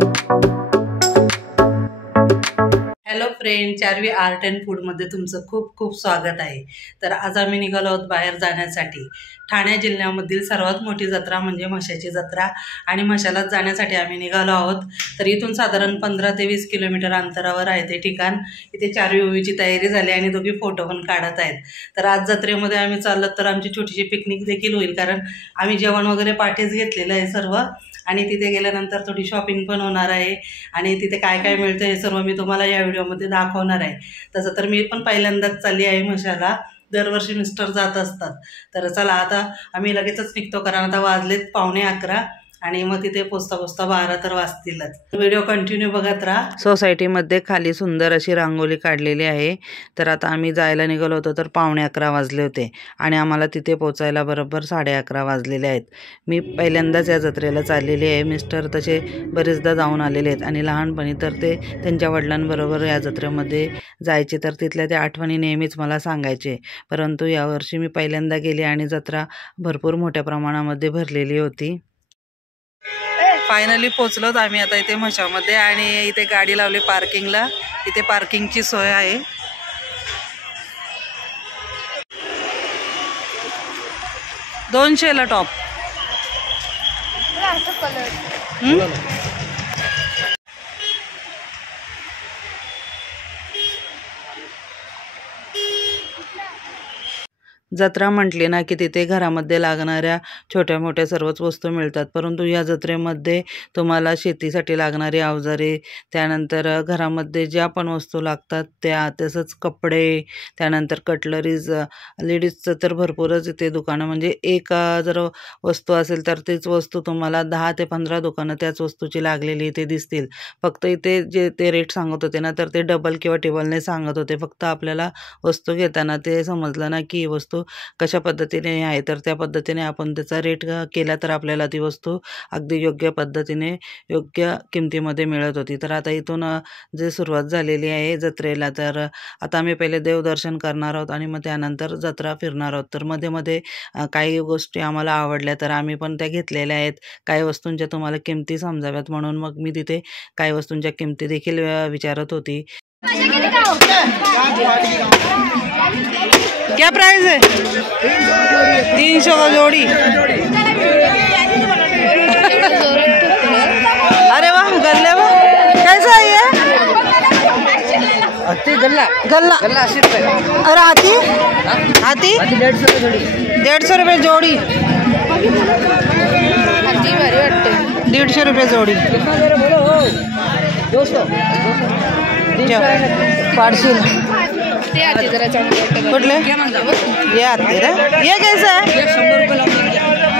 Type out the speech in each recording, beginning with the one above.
Hello friend, चारवी art and फूडमध्ये तुमचं खूप खूप स्वागत आहे। तर आज आम्ही निघालो आहोत बाहेर जाण्यासाठी। ठाणे जिल्ह्यामधील सर्वात मोठी जत्रा म्हणजे म्हशाची जत्रा आणि म्हशालाच जाण्यासाठी आम्ही निघालो आहोत। तर इथून साधारण 15 ते 20 किलोमीटर अंतरावर आहे ते ठिकाण। इथे चारवी ओवीची तयारी झाली आणि दोघी फोटो पण काढत आहेत। तर आज जत्रेमध्ये आम्ही चाललो तर आमची छोटीशी पिकनिक देखील होईल, कारण आम्ही जेवण वगैरे पाठीच घेतलेलं आहे सर्व, आणि तिथे गेल्यानंतर थोडी शॉपिंग पण होणार आहे आणि तिथे काय काय मिळतं हे सर्व मी तुम्हाला या व्हिडिओमध्ये दाखवणार आहे। तसं तर मी पण पहिल्यांदाच चालली आहे म्हशाला, दरवर्षी मिस्टर जात असतात। तर चला आता आम्ही लगेचच निघतो, कारण आता वाजलेत 11:15 आणि मग तिथे पोचता 12 तर वाजतीलच। व्हिडिओ कंटिन्यू बघत राहा। सोसायटीमध्ये खाली सुंदर अशी रांगोळी काढलेली आहे। तर आता आम्ही जायला निघालो होतो तर 11:15 वाजले होते आणि आम्हाला तिथे पोचायला बरोबर 11:30 वाजलेले आहेत। मी पहिल्यांदाच या जत्रेला चाललेली आहे। मिस्टर तसे बरेचदा जाऊन आलेले आहेत आणि लहानपणी तर ते त्यांच्या वडिलांबरोबर या जत्रेमध्ये जायचे, तर तिथल्या त्या आठवणी नेहमीच मला सांगायचे। परंतु यावर्षी मी पहिल्यांदा गेले आणि जत्रा भरपूर मोठ्या प्रमाणामध्ये भरलेली होती। फायनली पोचलोत आम्ही आता इथे म्हशामध्ये आणि इथे गाडी लावली पार्किंगला। इथे पार्किंगची सोय आहे। $200 टॉप। जत्रा म्हटली ना की तिथे घरामध्ये लागणाऱ्या छोट्या मोठ्या सर्वच वस्तू मिळतात, परंतु या जत्रेमध्ये तुम्हाला शेतीसाठी लागणारी अवजारे, त्यानंतर घरामध्ये ज्या पण वस्तू लागतात त्या, तसंच कपडे, त्यानंतर कटलरीज, लेडीजचं तर भरपूरच इथे दुकानं, म्हणजे एक जर वस्तू असेल तर तीच वस्तू तुम्हाला 10 ते 15 दुकानं त्याच वस्तूची लागलेली इथे दिसतील। फक्त इथे जे ते रेट सांगत होते ना, तर ते डबल किंवा टिबलने सांगत होते। फक्त आपल्याला वस्तू घेताना ते समजलं ना की वस्तू कशा पद्धतीने आहे, तर त्या पद्धतीने आपण त्याचा रेट केला तर आपल्याला ती वस्तू अगदी योग्य पद्धतीने योग्य किमतीमध्ये मिळत होती। तर आता इथून जे सुरुवात झालेली आहे जत्रेला, तर आता आम्ही पहिले देवदर्शन करणार आहोत आणि मग त्यानंतर जत्रा फिरणार आहोत। तर मध्ये मध्ये काही गोष्टी आम्हाला आवडल्या तर आम्ही पण त्या घेतलेल्या आहेत। काही वस्तूंच्या तुम्हाला किमती समजाव्यात म्हणून मग मी तिथे काही वस्तूंच्या किमती देखील विचारत होती। क्या प्राइस है? 300 का जोड़ी। अरे वाह, गल्ले वाह, कैसा है ये? गल्ला गल्ला गल्ला 80 रुपये। और हाथी? हाथी 150 जोड़ी। 150 रुपये जोड़ी। हाथी भारी वाटते। 150 रुपये जोड़ी। दोस्तों पार्सल ते आते जरा चांगलं कुठले? ये आते रे। ये कैसा है?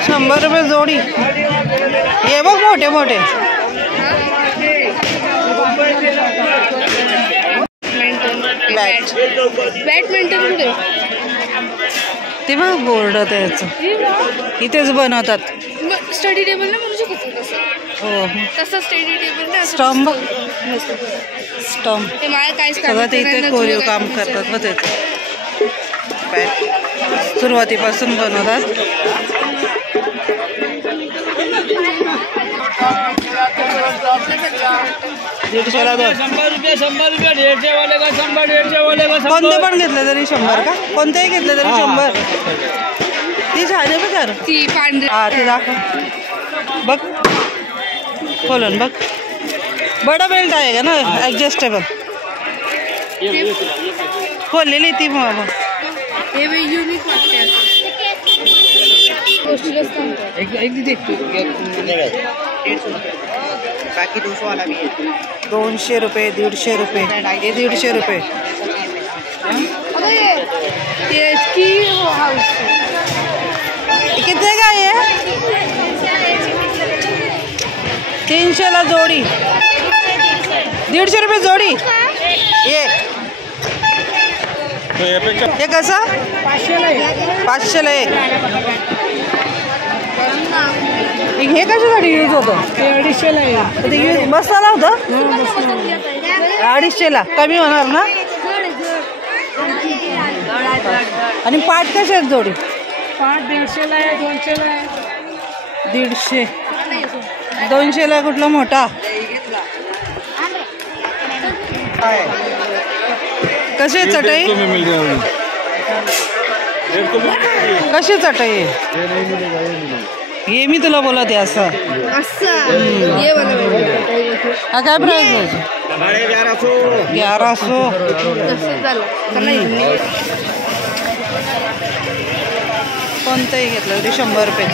100 रुपये जोड़ी। ये बघ मोठे मोठे। बॅडमिंटन कुठे? ते बघ बोर्ड त्याचं इथेच बनवतात। स्टडी टेबल ना म्हणू शकतो तसं। हो, तसं स्टडी टेबल ना, स्टंप स्टंप ते मला काहीच सगळं ते इथे कोरीव काम करतात व त्याचं सुरुवातीपासून बनवतात। 150 ला 2। 100 रुपये 150 वाले का 100 वाले का कोणते पण घेतले तरी 100 का? कोणतेही घेतले तरी 100। ती छान आहे बघ यार, ती पांढरी। हा ती दाखव बघ, खोलून बघ। बडा बेल्ट आहे का ना, ॲडजस्टेबल खोललेली ती मग हे भी युनिक वाटते। एक देख बाकी 200 वाला भी है। 200 रुपये, 150 रुपये, ये 150 रुपये। ये की हाउस कितने का ये? 300 ला जोड़ी। 150 रुपये जोड़ी। ये कसं? 500 ला एक। हे कशासाठी यूज होतं? 250 ला आहे। ते यूज बसायला होतं? 250 ला कमी होणार ना? आणि पाट कसे आहेत जोडी? पाट 150 ला आहे, 200 ला आहे। 150 200 ला कुठला मोठा? कसे चटई कशी चटई ये मी तुला बोलत आहे असं हा काय प्राइस आहे 1100 कोणतंही घेतलं तरी 100 रुपये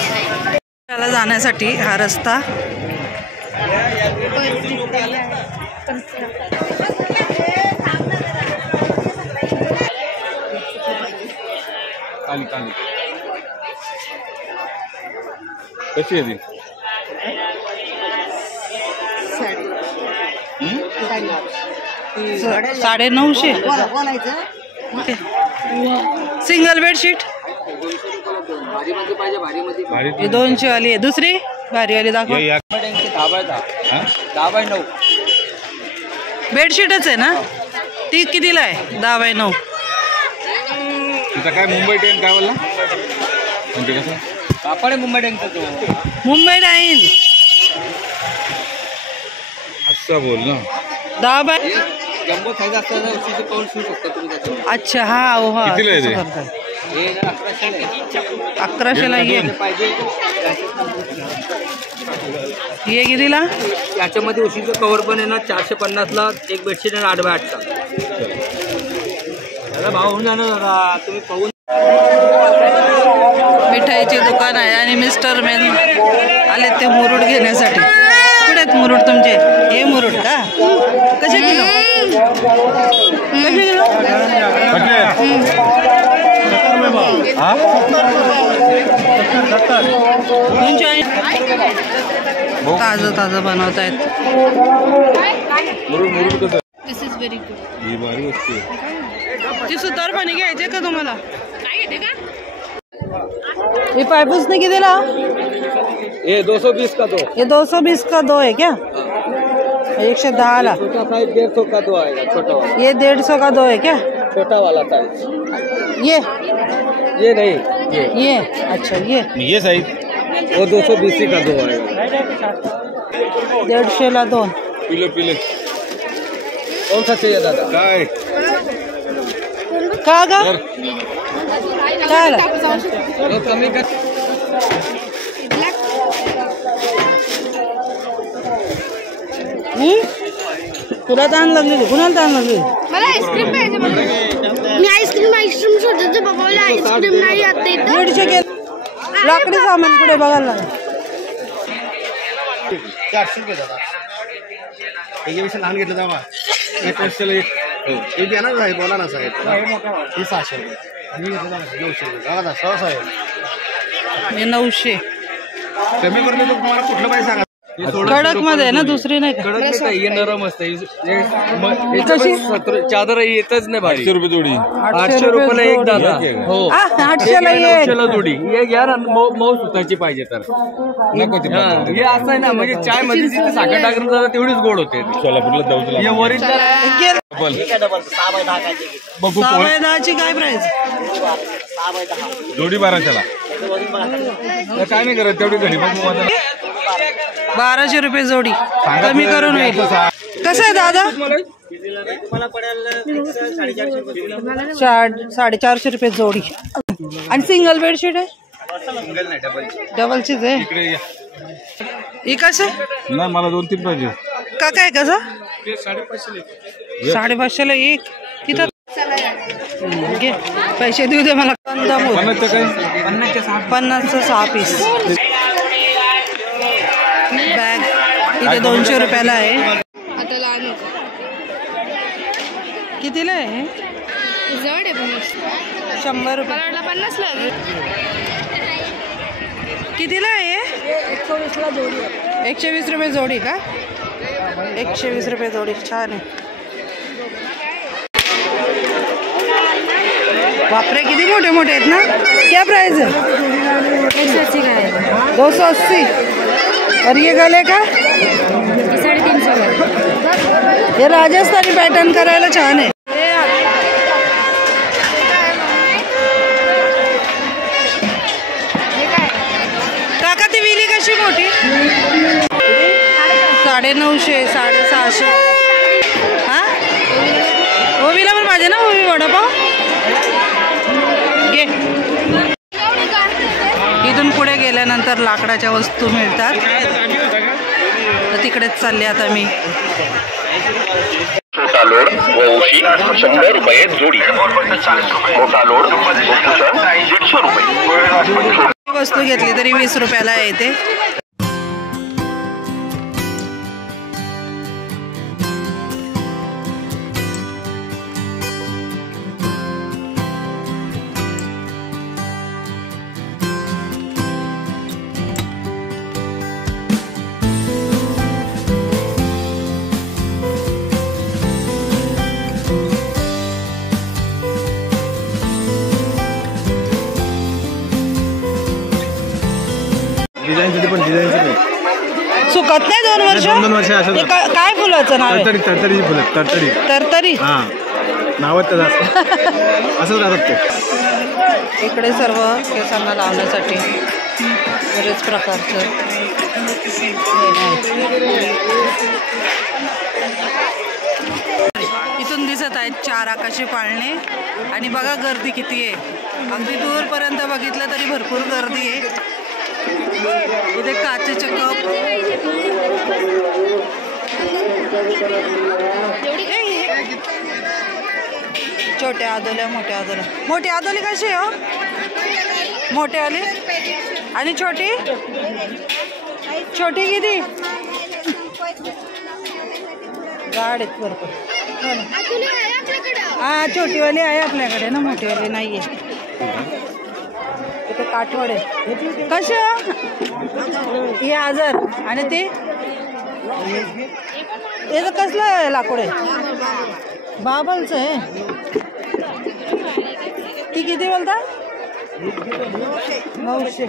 त्याला जाण्यासाठी हा रस्ता कशी आहे ती 950 सिंगल बेडशीट ही 200 वाली आहे दुसरी भारी वाली दाखव बेडशीटच आहे ना ती कितीला आहे 10x9 तिचा काय मुंबई टेन काय बोलला म्हणजे कसं कापड आहे मुंबई टँकचा तो मुंबई डाईन असं बोल ना 10x जम्बो साईज असताना उशीचे पाऊल शिवू शकता तुम्ही त्याच्यावर अच्छा हा हो हा कितीला आहे ते? हे 1100 ला ये पाहिजे ये कितीला याच्यामध्ये उशीचं कव्हर पण आहे ना 450 ला एक बेडशीट आहे 8x8 चा दादा भाव होऊन जाणार दादा तुम्ही पाहून मिठाईचे दुकान आहे आणि मिस्टर मेन आले ते मुरुड घेण्यासाठी कुठे आहेत मुरुड तुमचे हे मुरुड का कसे किलो कसे किलो ताजं ताजं बनवत आहेत दिस इज व्हेरी गुड ती सुतार पाणी घ्यायचे का तुम्हाला ये पाइपूस ने कितीला ये 220 का दो ये 220 का 2 है क्या 110 ला छोटा साइज 150 का दो आएगा छोटा वाला ये 150 का 2 है क्या छोटा वाला साइज ये नहीं ये अच्छा ये साईज वो 220 का दो आएगा 150 ला 2 पिले कौन सा चाहिए दादा काय का गा काय कमी कर तुला ताण लागली कुणाला ताण लागली मला आईस्क्रीम पाहिजे मी आईस्क्रीम शोधते बाबाला आईस्क्रीम नाही आता इथं 150 के लाकडी सामान पुढे बघायला लागलं 400 रुपये दादा त्याच्यापेक्षा लहान घेतलं जावा एक वर्षाला एक द्या ना साहेब बोला ना साहेब हे 600 रुपये 900 रुपये बघा ना 100 साहेब हे 900 कमी करून देतो तुम्हाला कुठलं पाहिजे सांगा कडक मध्ये आहे ना दुसरी नाही का कडक नाही हे नरम असते कशी? चादर येतच नाही भारी 800 रुपये जोडी 800 रुपयाला एक दादा हो 800 ला ये 900 ला जोडी हे घ्या ना मऊ सुताची पाहिजे तर नको ती हे असं आहे ना म्हणजे चाय मध्ये जिथे साखर टाकून जातात तेवढीच गोड होते सोलापूरला जाऊ तुला हे ओरिजिनल बघू 10 ची काय प्राइस जोडी 1200ला काय नाही करत तेवढी घरी बघू आता 1200 रुपये जोडी कमी करून होईल कसं आहे दादा 450 रुपये जोडी आणि सिंगल बेडशीट आहे डबलचीच आहे इकडे या. ही कसं नाही मला 2-3 पाहिजे का काय कसं 550 ला एक तिथं घे पैसे देऊ दे मला कंदामूळ 50चं काय 50चं 6 पीस बॅग इथे 200 रुपयाला आहे आता लहान होतं कितीला आहे जड आहे पण 100 रुपये मला वाटलं 50 ला कितीला आहे 120 ला जोडी 120 रुपये जोडी का 120 रुपये जोडी छान आहे बापरे किती मोठे मोठे आहेत ना क्या प्राइस है 180 का है 280 और ये गले का 350 का ये राजस्थानी पॅटर्न करायला छान आहे काका ती विली कशी मोठी 950 650 हा ओवीला पण पाहिजे ना, ओवी वडापाव घे. इथून पुढे गेल्यानंतर लाकडाच्या वस्तू मिळतात, तर तिकडेच चालले आता मी. छोटा लोड व उशी 100 रुपये जोडी, मोठा लोड 150 रुपये. वस्तू घेतली तरी 20 रुपयाला येते. डिझाईनसाठी पण डिझाईनचं नाही, सुकत नाही 2 वर्ष. 2 वर्ष असं ते काय फुलाचं नाव आहे? तरतरी फुलं, तरतरी. तरतरी. हां, नावात तर असंच राहतात ते. इकडे सर्व केसांना लावण्यासाठी बरेच प्रकारचं इथून दिसत आहेत 4 आकाशी पाळणे. आणि बघा गर्दी किती आहे, अगदी दूरपर्यंत बघितलं तरी भरपूर गर्दी आहे. इथे काचेचे कप, छोट्या आदोल्या, मोठ्या आदोल्या. मोठी आदोली कशी आहे हो? मोठे आली आणि छोटी छोटी किती? गाड आहेत भरपूर. हा, छोटीवाली आहे आपल्याकडे ना, मोठीवाली नाही आहे. इथे काठवड आहे. कशा ही 1000 आणि ती याचं कसलं आहे लाकूड आहे? बाबलचं आहे. ती किती बोलता? 900.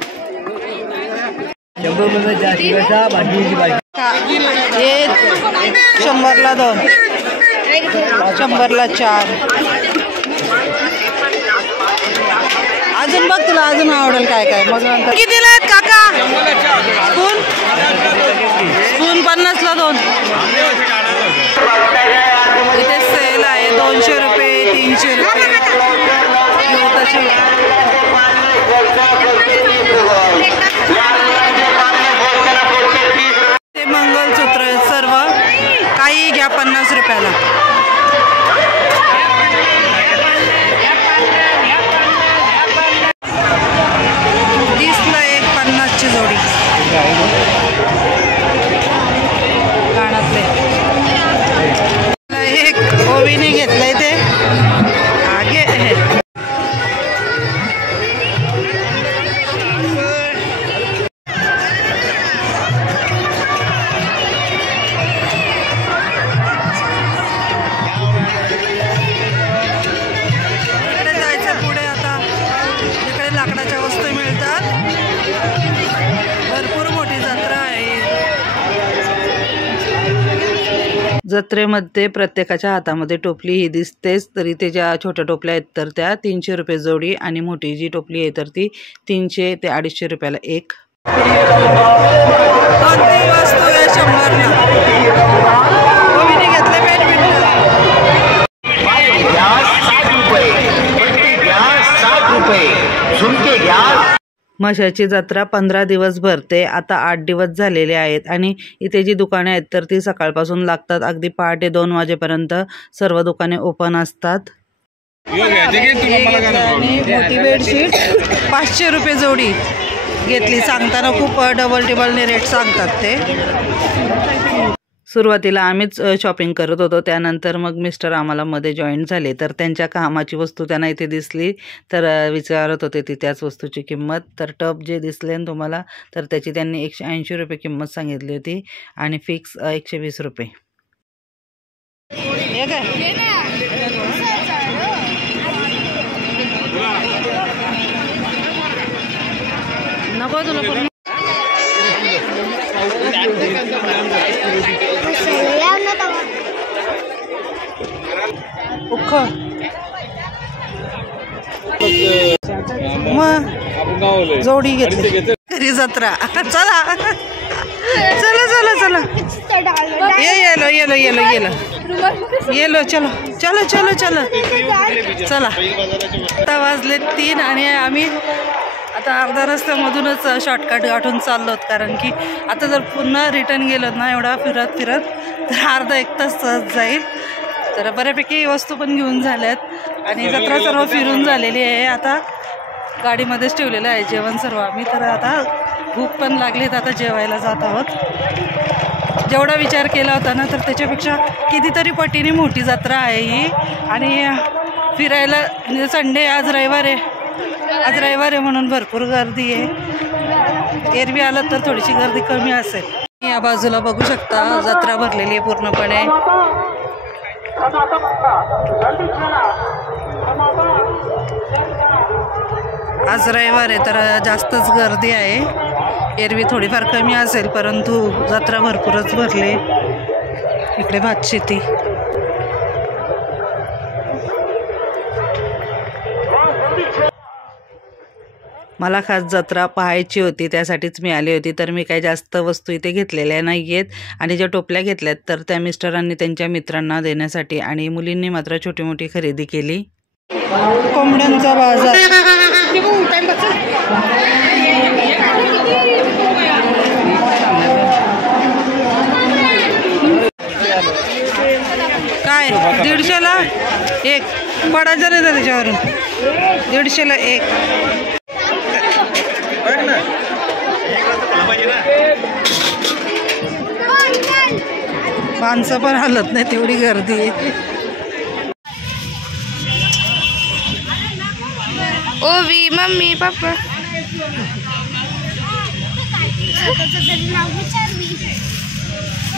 हे 100ला 2, 100ला 4. अजून बघ, तुला अजून आवडेल काय काय. मग कितीला आहेत काका स्पून? स्पून 50ला 2. इथे सेल आहे, 200 रुपये, 300 रुपये. तसे ते मंगलसूत्र सर्व काही घ्या 50 रुपयाला. दिसलं एक 50ची जोडी कानातले. एक ओवीने घेतलंय ते आगे. लाकडाच्या वस्तू मिळतात, भरपूर मोठी जत्रा आहे. जत्रेमध्ये प्रत्येकाच्या हातामध्ये टोपली ही दिसतेच, तरी ते ज्या छोट्या टोपल्या आहेत तर त्या 300 रुपये जोडी आणि मोठी जी टोपली आहे तर ती 300 ते 250 रुपयाला एक. कोणती वस्तू आहे 100ला? घेतले बॅडमिंटन. म्हशाची जत्रा 15 दिवस भरते. आता 8 दिवस झालेले आहेत आणि इथे जी दुकाने आहेत तर ती सकाळपासून लागतात. अगदी पहाटे 2 वाजेपर्यंत सर्व दुकाने ओपन असतात. मोठी बेडशीट 500 रुपये जोडी घेतली. सांगताना खूप डबल टेबलने रेट सांगतात ते. सुरुवातीला आम्हीच शॉपिंग करत होतो, त्यानंतर मग मिस्टर आम्हाला मध्ये जॉईन झाले. तर त्यांच्या कामाची वस्तू त्यांना इथे दिसली तर विचारत होते ती त्याच वस्तूची किंमत. तर टब जे दिसले ना तुम्हाला तर त्याची त्यांनी 180 रुपये किंमत सांगितली होती आणि फिक्स 120 रुपये. हे काय नको तुला पूर्ण मग जोडी घेतली घरी जत्रा. चला चला चला चला ये येलो येलो येलो येलो ये लो चलो चलो चलो चलो चला. आता वाजले 3 आणि आम्ही आता अर्धा रस्त्यामधूनच शॉर्टकट गाठून चाललो आहोत, कारण की आता जर पुन्हा रिटर्न गेलो ना एवढा फिरत फिरत तर अर्धा 1 तास सहज जाईल. तर बऱ्यापैकी वस्तू पण घेऊन झाल्यात आणि जत्रा सर्व फिरून झालेली आहे. आता गाडीमध्येच ठेवलेलं आहे जेवण सर्व आम्ही. तर आता भूक पण लागलीत, आता जेवायला जात आहोत. जेवढा विचार केला होता ना तर त्याच्यापेक्षा कितीतरी पटीने मोठी जत्रा आहे ही. आणि फिरायला म्हणजे संडे आज रविवार आहे म्हणून भरपूर गर्दी आहे. एरवी आलं तर थोडीशी गर्दी कमी असेल. या बाजूला बघू शकता जत्रा भरलेली आहे पूर्णपणे. आज रविवार आहे तर जास्तच गर्दी आहे. एरवी थोडीफार कमी असेल परंतु जत्रा भरपूरच भरली. इकडे भातशेती. मला खास जत्रा पाहायची होती त्यासाठीच मी आली होती. तर मी काही जास्त वस्तू इथे घेतलेल्या नाही आहेत आणि ज्या टोपल्या घेतल्यात तर त्या मिस्टरांनी त्यांच्या मित्रांना देण्यासाठी आणि मुलींनी मात्र छोटी मोठी खरेदी केली. कोंबड्यांचा बाजार. काय 150ला 1 पडायचं नाही त्याच्यावरून. 150ला 1. माणसं पण हलत नाही तेवढी गर्दी आहे. ओवी मम्मी पप्पा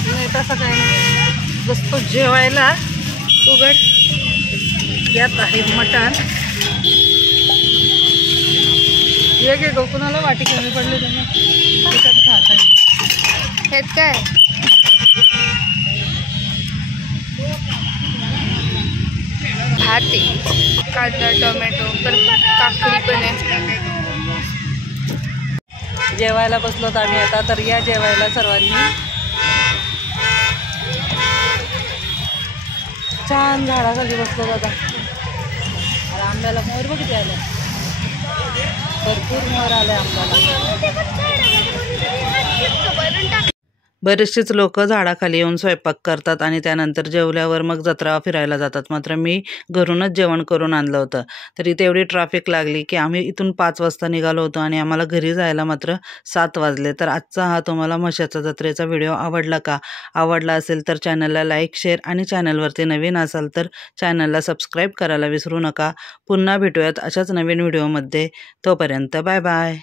नाही तसं काय नाही. बसतो जेवायला. उघड. यात आहे मटण. एक एक कुणाला वाटी कमी पडली त्यांना खात आहे. हेच काय भाती कांदा टोमॅटो तर काकडी पण आहे. जेवायला बसलोत आम्ही आता. तर या जेवायला सर्वांनी. छान झाडाखाली बसलो आता. आणि आंब्याला मोर बघितले आले. भरपूर मोर आले आंब्याला. बरेचसेच लोक झाडाखाली येऊन स्वयंपाक करतात आणि त्यानंतर जेवल्यावर मग जत्रा फिरायला जातात. मात्र मी घरूनच जेवण करून आणलं होतं. तर इथे एवढी ट्रॅफिक लागली की आम्ही इथून 5 वाजता निघालो होतो आणि आम्हाला घरी जायला मात्र 7 वाजले. तर आजचा हा तुम्हाला म्हशाचा जत्रेचा व्हिडिओ आवडला का? आवडला असेल तर चॅनलला लाईक शेअर आणि चॅनलवरती नवीन असाल तर चॅनलला सबस्क्राईब करायला विसरू नका. पुन्हा भेटूयात अशाच नवीन व्हिडिओमध्ये. तोपर्यंत बाय बाय.